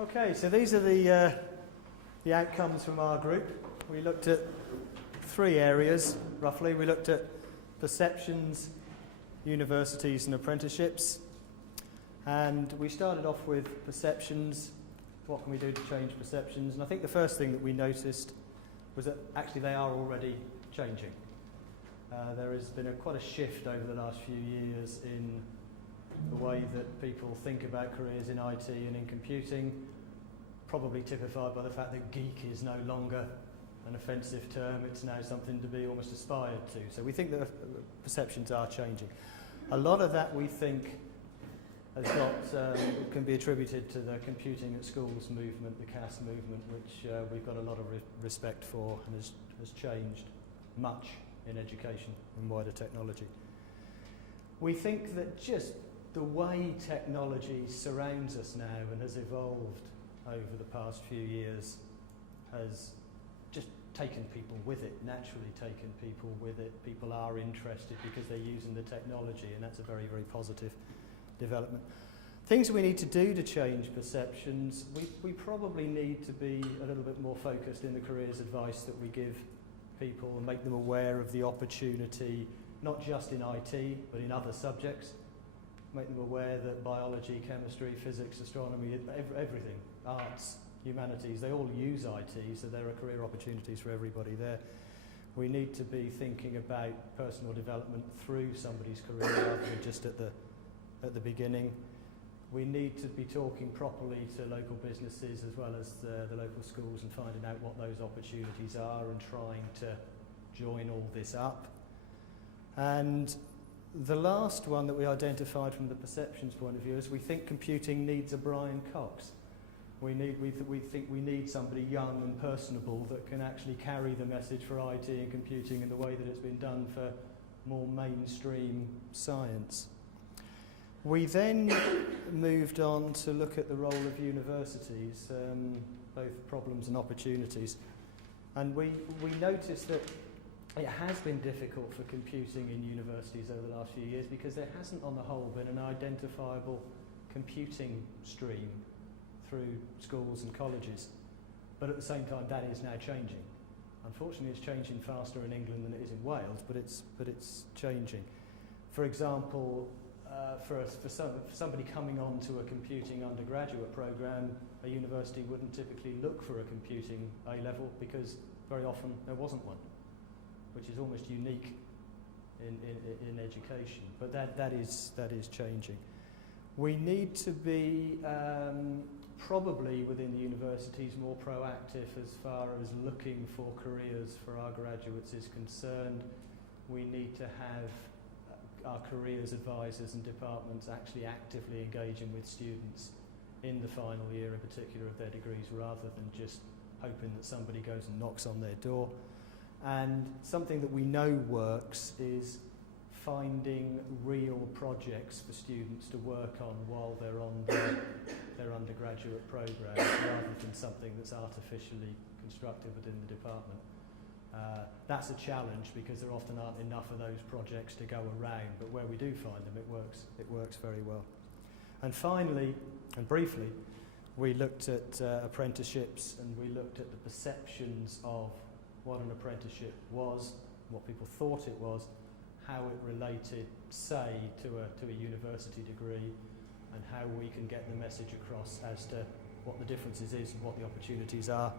Okay, so these are the outcomes from our group. We looked at 3 areas, roughly. We looked at perceptions, universities and apprenticeships. And we started off with perceptions. What can we do to change perceptions? And I think the first thing that we noticed was that actually they are already changing. There has been quite a shift over the last few years in the way that people think about careers in IT and in computing, probably typified by the fact that geek is no longer an offensive term. It's now something to be almost aspired to. So we think that perceptions are changing. A lot of that we think has can be attributed to the Computing at Schools movement, the CAS movement, which we've got a lot of respect for and has changed much in education and wider technology. We think that just the way technology surrounds us now and has evolved over the past few years has just taken people with it, naturally taken people with it. People are interested because they're using the technology, and that's a very, very positive development. Things we need to do to change perceptions, we probably need to be a little bit more focused in the careers advice that we give people and make them aware of the opportunity, not just in IT, but in other subjects. Make them aware that biology, chemistry, physics, astronomy, everything, arts, humanities, they all use IT, so there are career opportunities for everybody there. We need to be thinking about personal development through somebody's career rather than just at the beginning. We need to be talking properly to local businesses as well as the local schools and finding out what those opportunities are and trying to join all this up. And the last one that we identified from the perceptions point of view is we think computing needs a Brian Cox. We think we need somebody young and personable that can actually carry the message for IT and computing in the way that it's been done for more mainstream science. We then moved on to look at the role of universities, both problems and opportunities. And we noticed that it has been difficult for computing in universities over the last few years because there hasn't, on the whole, been an identifiable computing stream through schools and colleges. But at the same time, that is now changing. Unfortunately, it's changing faster in England than it is in Wales, but it's changing. For example, for somebody coming on to a computing undergraduate programme, a university wouldn't typically look for a computing A-level because very often there wasn't one, which is almost unique in education. But that is changing. We need to be probably within the universities more proactive as far as looking for careers for our graduates is concerned. We need to have our careers advisors and departments actually actively engaging with students in the final year in particular of their degrees rather than just hoping that somebody goes and knocks on their door. And something that we know works is finding real projects for students to work on while they're on their undergraduate programme rather than something that's artificially constructed within the department. That's a challenge because there often aren't enough of those projects to go around, but where we do find them, it works very well. And finally, and briefly, we looked at apprenticeships and we looked at the perceptions of what an apprenticeship was, what people thought it was, how it related, say, to a university degree, and how we can get the message across as to what the differences is and what the opportunities are.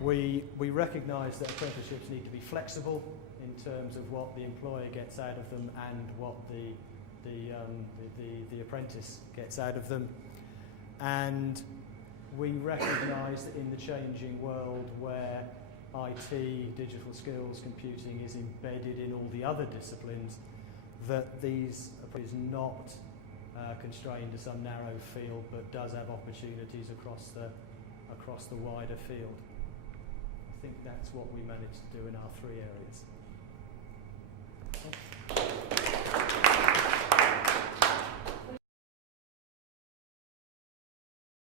We recognise that apprenticeships need to be flexible in terms of what the employer gets out of them and what the apprentice gets out of them. And we recognise that in the changing world where IT, digital skills, computing is embedded in all the other disciplines, that these is not constrained to some narrow field, but does have opportunities across the wider field. I think that's what we managed to do in our 3 areas. Okay.